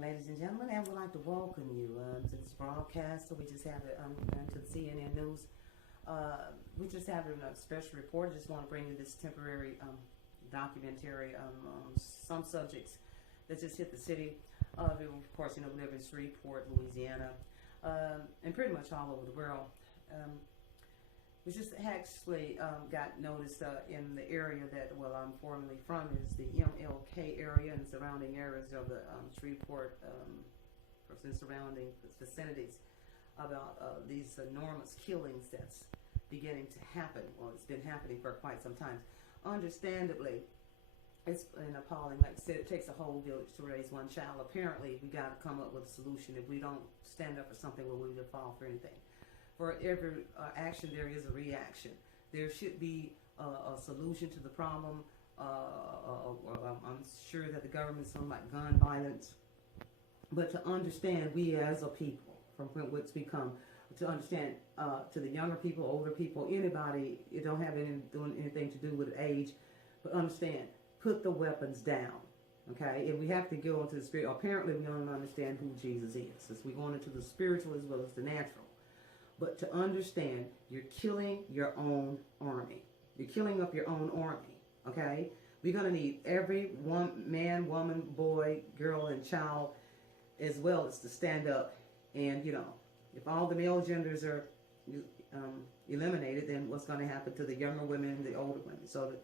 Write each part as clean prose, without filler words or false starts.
morning, ladies and gentlemen, and we'd like to welcome you to this broadcast. So we just have it to the CNN News. We just have a special report. I just want to bring you this temporary documentary on some subjects that just hit the city. Of course, we live in Shreveport, Louisiana, and pretty much all over the world. We just actually got noticed in the area that, I'm formerly from, is the MLK area and surrounding areas of the Shreveport and surrounding vicinities about these enormous killings that's beginning to happen. Well, it's been happening for quite some time. Understandably, it's an appalling. Like I said, it takes a whole village to raise one child. Apparently, we got to come up with a solution. If we don't stand up for something, we will fall for anything. For every action, there is a reaction. There should be a solution to the problem. I'm sure that the government's talking about gun violence, but to understand, we as a people, from what's become, to understand, to the younger people, older people, anybody, it don't have anything to do with age, but understand, put the weapons down, okay? And we have to go into the spirit. Apparently, we don't understand who Jesus is, as we're going into the spiritual as well as the natural. But to understand, you're killing your own army. You're killing up your own army, okay? We're going to need every man, woman, boy, girl, and child, as well as to stand up. And, if all the male genders are eliminated, then what's going to happen to the younger women and the older women? So,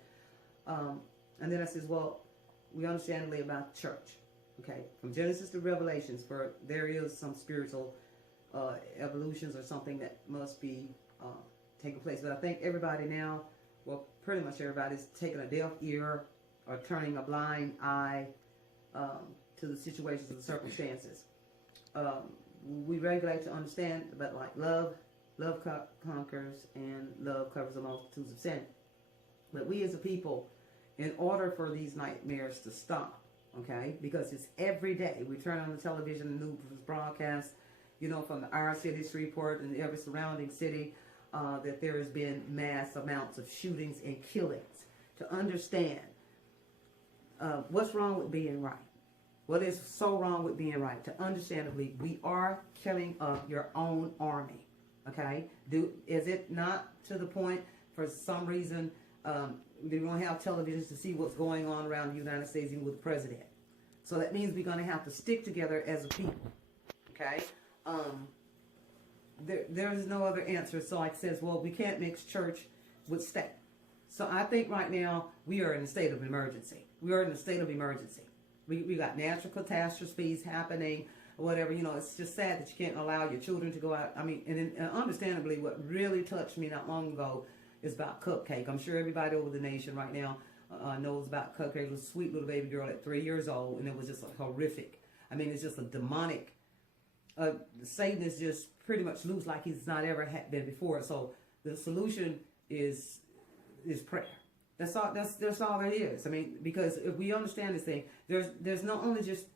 and then I says, we understand about the church, okay? From Genesis to Revelations, for there is some spiritual evolutions or something that must be taking place. But I think everybody now, pretty much everybody's taking a deaf ear or turning a blind eye to the situations and the circumstances. We regulate to understand, but like love conquers, and love covers the multitudes of sin. But we as a people, in order for these nightmares to stop, okay, because it's every day. We turn on the television, the news broadcast, from our city, Shreveport, and every surrounding city, that there has been mass amounts of shootings and killings. To understand what's wrong with being right. What is so wrong with being right? To understandably, we are killing up your own army. Okay? Is it not to the point, for some reason, we don't have televisions to see what's going on around the United States, even with the president? So that means we're going to have to stick together as a people. Okay? There is no other answer. So like it says, we can't mix church with state. So I think right now we are in a state of emergency. We are in a state of emergency. We got natural catastrophes happening, or whatever. It's just sad that you can't allow your children to go out. I mean, and understandably, what really touched me not long ago is about Cupcake. I'm sure everybody over the nation right now knows about Cupcake. It was a sweet little baby girl at 3 years old, and it was just horrific. I mean, it's just a demonic. Satan is just pretty much loose like he's not ever been before. So the solution is prayer. That's all there is. I mean, because if we understand this thing, there's not only just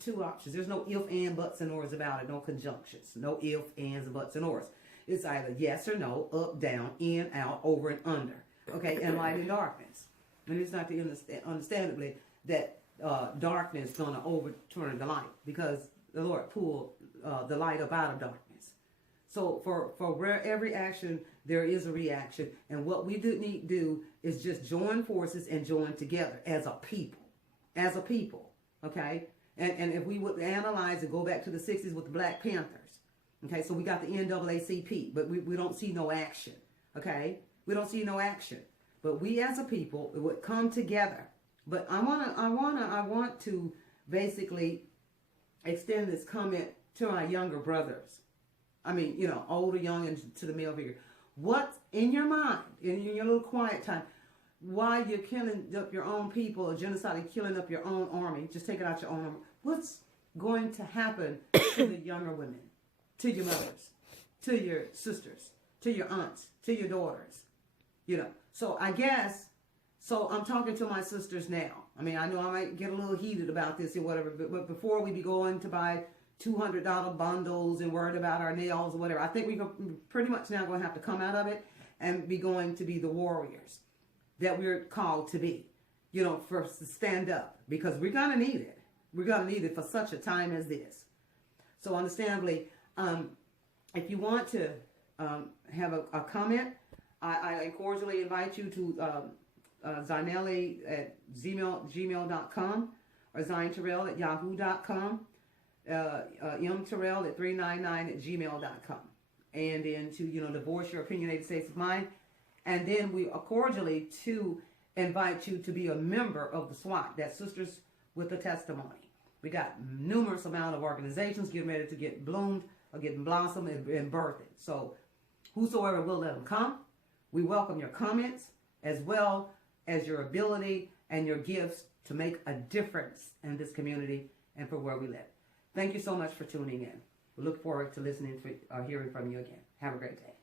two options. There's no if, and, buts, and ors about it. No conjunctions. No if, ands, buts, and ors. It's either yes or no, up, down, in, out, over, and under. Okay, and light and darkness. And it's not understandably that darkness is going to overturn the light, because the Lord pulled the light up out of darkness. So for every action, there is a reaction. And what we need to do is just join forces and join together as a people. As a people, okay? And if we would analyze and go back to the 60s with the Black Panthers, okay? So we got the NAACP, but we don't see no action, okay? We don't see no action. But we as a people would come together. But I want to basically extend this comment to my younger brothers. I mean, older, young, and to the male figure. What's in your mind, in your little quiet time, why you're killing up your own people, or genocide and killing up your own army, just taking out your own army? What's going to happen to the younger women, to your mothers, to your sisters, to your aunts, to your daughters? So I guess, I'm talking to my sisters now. I mean, I know I might get a little heated about this or whatever, but before we be going to buy $200 bundles and worried about our nails or whatever, I think we're pretty much now going to have to come out of it and be going to be the warriors that we're called to be, first to stand up, because we're going to need it. we're going to need it for such a time as this. So understandably, if you want to have a comment, I cordially invite you to Zinelli at gmail.com or zinterrell@yahoo.com, mterrell@399@gmail.com, and then to, you know, divorce your opinionated states of mind. And then we cordially to invite you to be a member of the SWAT, that's Sisters with a Testimony. We got numerous amount of organizations getting ready to get bloomed or getting blossomed and birthed. So whosoever will, let them come. We welcome your comments as well as your ability and your gifts to make a difference in this community and for where we live. Thank you so much for tuning in. We look forward to listening to hearing from you again. Have a great day.